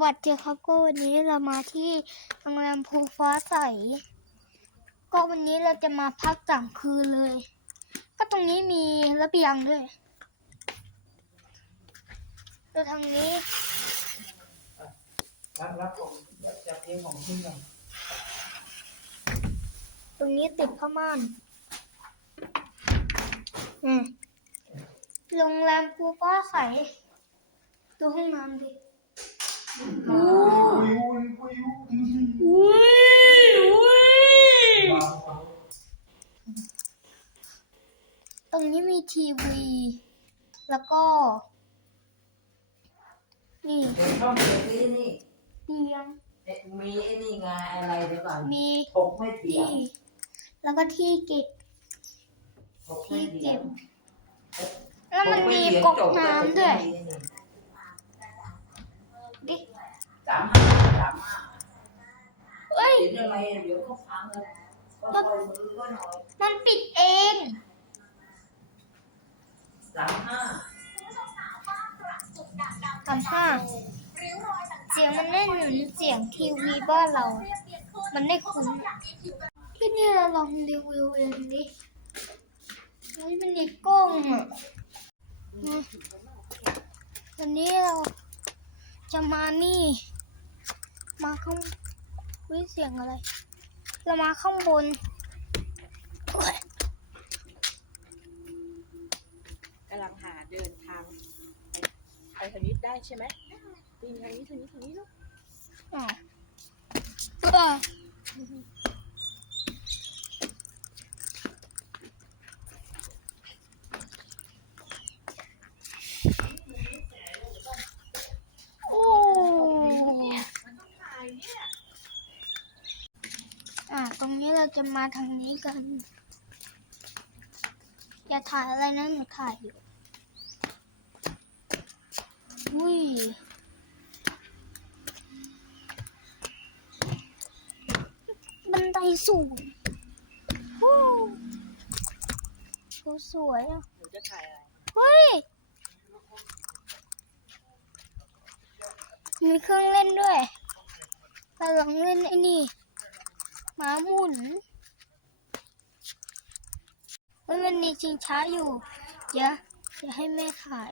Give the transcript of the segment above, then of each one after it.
วัสดีครับก็วันนี้เรามาที่โรงแรมภูฟ้าใส ก็วันนี้เราจะมาพักกลางคืนเลย ก็ตรงนี้มีระเบียงด้วยดูทางนี้รับรับของจับเตียงของขึ้นก่อนตรงนี้ติดผ้าม่านอืมโรงแรมภูฟ้าใสดูห้องน้ำดิ อุ้ยอุ้ยตรงนี้มีทีวี แล้วก็ นี่เดี๋ยวช่องเจ็ดนี่นี่เตียง เอ๊ะมีไอ้นี่ไงอะไรเดี๋ยวก่อนมีถกไม่เตียที่งแล้วก็ที่เก็บ ถกไม่ที่เตียเก็บ แล้วมันมีก๊อกน้ำด้วย ดิสามห้าสามห้าเอ้ย เห็นอะไรเดี๋ยวเขาพังเลยก็คอยมือก็หน่อยมันปิดเอง สามห้าสามห้าเสียงมันไม่เหมือนเสียงทีวีบ้านเรา มันไม่คุ้นที่นี่เราลองรีวิวเองดิเฮ้ยมันมีกล้องอะนะวันนี้เรา จะมานี่ มาข้างวิเสียงอะไร เรามาข้างบนโอ๊ยกำลังหาเดินทาง ไปไปทางนี้ได้ใช่ไหมปีนทางนี้ทางนี้ทางนี้ลูกอะเออโอ้อะ ตรงนี้เราจะมาทางนี้กัน อย่าถ่ายอะไรนะหนูถ่ายอยู่ อุ้ยบันไดสูงวู้สวยอะหนูจะถ่ายอะไรเฮ้ย มีเครื่องเล่นด้วยเราลองเล่นไอ้นี่ มาหมุนมันมีชิงช้าอยู่ เดี๋ยวจะให้แม่ถ่าย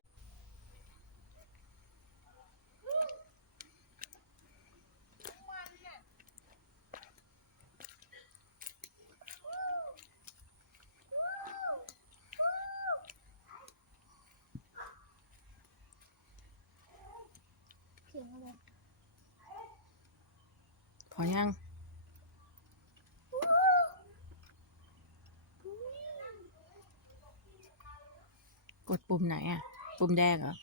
เสียงอะไรพอยัง กดปุ่มไหนอะ ปุ่มแดงเหรอ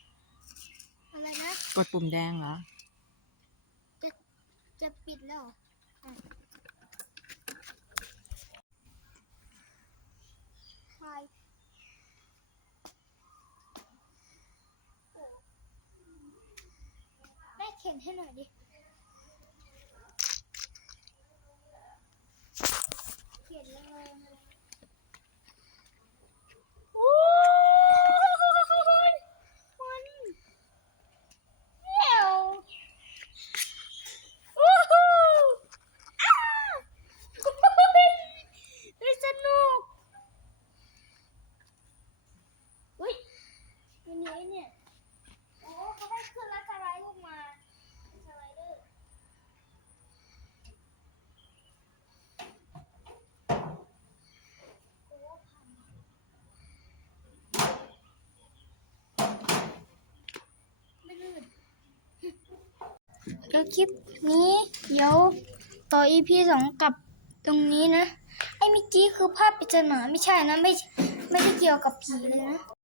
อะไรนะ กดปุ่มแดงเหรอ จะจะปิดแล้วเหรออะใช่แม่เข็นให้หน่อยดิ เขียนแรงๆเลยโอ้ยมันแมว วู้ฮู้อ้าวโอ้ยเฮ้ยสนุกอุ้ยวันนี้เนี่ย โอ้เขาให้ขึ้นแล้วสไลด์ลงมาสไลเดอร์โอ้พันไม่ลื่น แล้วคลิปนี้เดี๋ยวต่อ EP สองกับตรงนี้นะ ไอ้เมิกี้คือภาพปริศนาไม่ใช่นะ ไม่ไม่ได้เกี่ยวกับผีเลยนะ